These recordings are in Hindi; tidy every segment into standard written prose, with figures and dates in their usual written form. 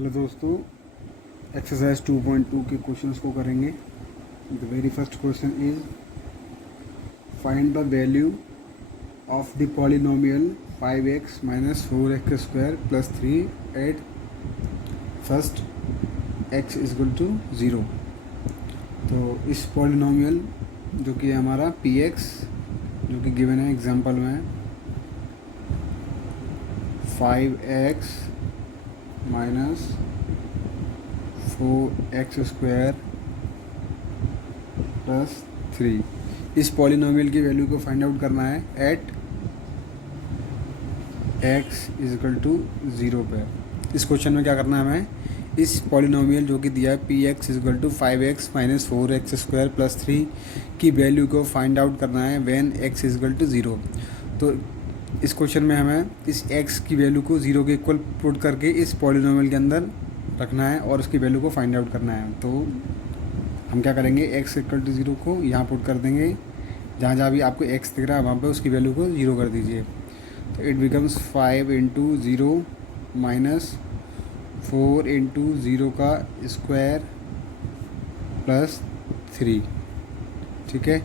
हेलो दोस्तों, एक्सरसाइज 2.2 के क्वेश्चंस को करेंगे। The very first question is find the value of the polynomial 5x minus 4x square plus 3 at first x is equal to 0। तो इस पॉलिनोमियल जो कि हमारा px जो कि गिवन है एग्जांपल में 5x minus 4x square plus 3, इस पॉलिनोमियल की वैल्यू को फाइंड आउट करना है at x is equal to 0 पे। इस क्वेश्चन में क्या करना है हमें, इस पॉलिनोमियल जो कि दिया है px is equal to 5x minus 4x square plus 3 की वैल्यू को फाइंड आउट करना है when x is equal to 0। तो इस क्वेश्चन में हमें इस x की वैल्यू को 0 के इक्वल पुट करके इस पॉलिनोमियल के अंदर रखना है और उसकी वैल्यू को फाइंड आउट करना है। तो हम क्या करेंगे, x इक्वल टू 0 को यहाँ पुट कर देंगे, जहाँ जहाँ भी आपको x दिख रहा है वहाँ पे उसकी वैल्यू को 0 कर दीजिए। तो it becomes 5 into 0 minus 4 into 0 का स्क्वायर प्लस 3। ठीक है,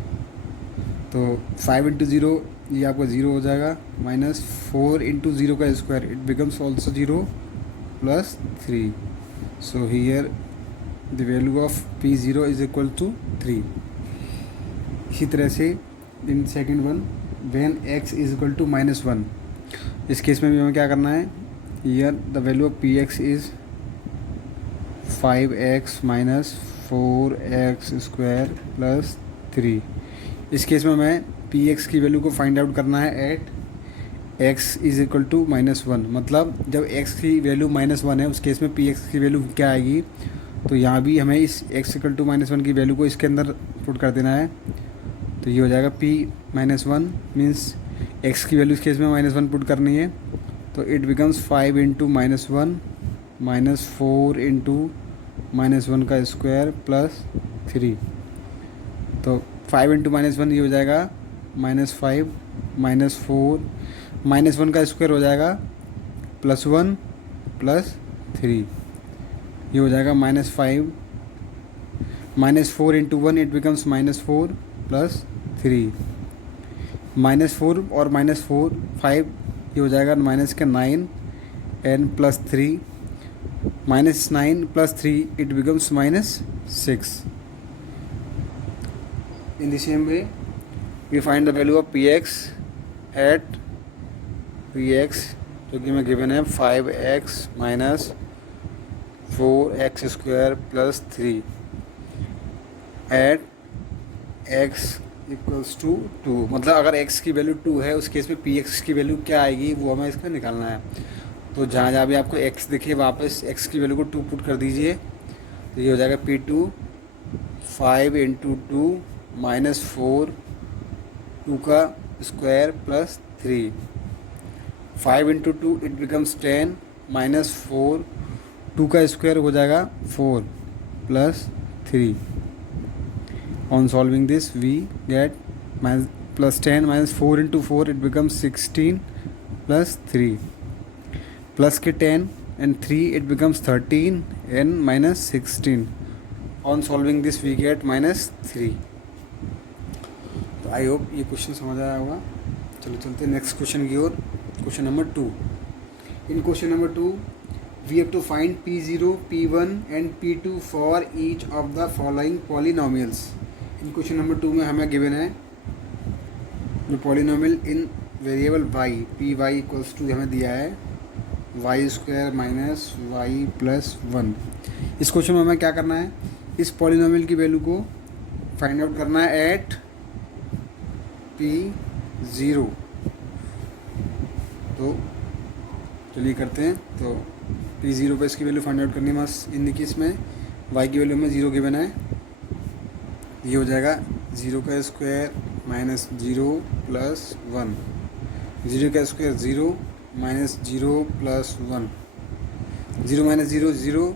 तो 5 इंटू 0 ये आपका 0 हो जाएगा, माइनस 4 इंटू 0 का square it becomes also 0 plus 3। So here the value of p0 is equal to 3। इसी तरह से in second one when x is equal to -1, इस केस में भी हमें क्या करना है, here the value of px is 5x minus 4x square plus 3। इस केस में हमें px की वैल्यू को फाइंड आउट करना है at x is equal to -1, मतलब जब x की वैल्यू -1 है उस केस में px की वैल्यू क्या आएगी। तो यहाँ भी हमें इस x इक्वल टू -1 की वैल्यू को इसके अंदर पुट कर देना है। तो ये हो जाएगा p-1 मीन्स x की वैल्यू इस केस में -1 पुट करनी है। तो it becomes 5 into -1 minus 4 into -1 का स्क्वायर प्लस 3। तो 5 इंटू -1 ये हो जाएगा -5 माइनस 4 -1 का स्क्वायर हो जाएगा +1 प्लस 3, ये हो जाएगा -5 -4 इंटू 1 इट बिकम्स -4 प्लस 3, -4 और -4 5 ये हो जाएगा माइनस के 9 and plus 3 -9 plus 3 it becomes -6। In the same way, we find the value of px at px जो कि हमें गिवन है 5x minus 4x square plus 3 at x equals to 2। मतलब अगर x की वैल्यू 2 है उस केस में px की वैल्यू क्या आएगी वो हमें इसका निकालना है। तो जहाँ जहाँ भी आपको x दिखे वापस x की वैल्यू को 2 पुट कर दीजिए। तो ये हो जाएगा p2 5 इंटू 2 माइनस 4 2 का square plus 3, 5 into 2 it becomes 10 minus 4 2 का स्क्वायर हो जाएगा 4 plus 3। On solving this we get plus 10 minus 4 into 4 it becomes 16 plus 3 plus के 10 and 3 it becomes 13 and minus 16। On solving this we get -3। तो आई होप ये क्वेश्चन समझ आया होगा। चलो चलते नेक्स्ट क्वेश्चन की ओर। Question number 2। In question number 2 we have to find p0 p1 and p2 for each of the following polynomials. In question number 2 में हमें गिवन है जो polynomial in variable y py equals to हमें दिया है y square minus y plus 1। इस क्वेश्चन में हमें क्या करना है, इस पॉलिनोमियल की वैल्यू को फाइंड आउट करना है एट p0। तो चलिए करते हैं। तो p0 पे इसकी वैल्यू फाइंड आउट करनी है बस। इन केस में y की वैल्यू में 0 गिवन है, ये हो जाएगा 0 का स्क्वायर माइनस 0 प्लस 1, 0 का square 0 minus 0 plus 1, 0 minus 0 0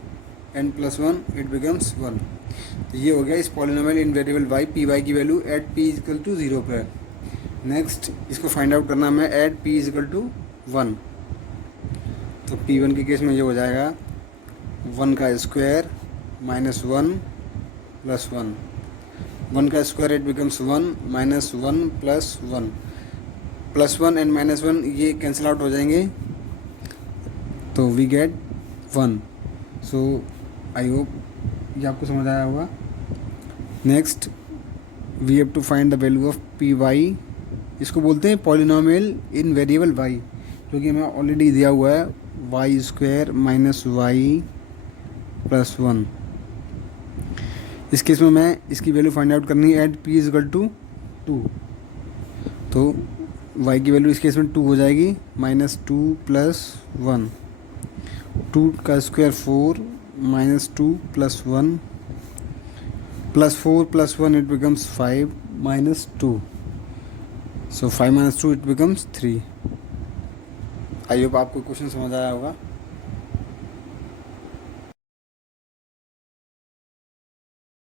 and plus 1 it becomes 1। तो ये हो गया इस polynomial in variable y py की वैल्यू एट p इक्वल टू 0 पर। नेक्स्ट इसको फाइंड आउट करना हमें एट p इक्वल टू 1। तो p1 के केस में ये हो जाएगा 1 का स्क्वायर माइनस 1 प्लस 1, 1 का square it becomes 1 minus 1 plus 1, plus 1 and minus 1 ये कैंसिल आउट हो जाएंगे, तो we get 1। So I hope ये आपको समझ आया होगा। Next we have to find the value of P Y. इसको बोलते हैं पॉलिनोमियल इन वेरिएबल वाई, क्योंकि हमें ऑलरेडी दिया हुआ है Y square minus Y plus 1। इस केस में मैं इसकी वैल्यू फाइंड आउट करनी है at P is equal to 2, तो y की वैल्यू इस केस में 2 हो जाएगी, माइनस 2 प्लस 1, 2 का square 4 minus 2 plus 1 plus 4 plus 1 it becomes 5 minus 2, so 5 minus 2 it becomes 3। I hope आपको क्वेश्चन समझ आया होगा।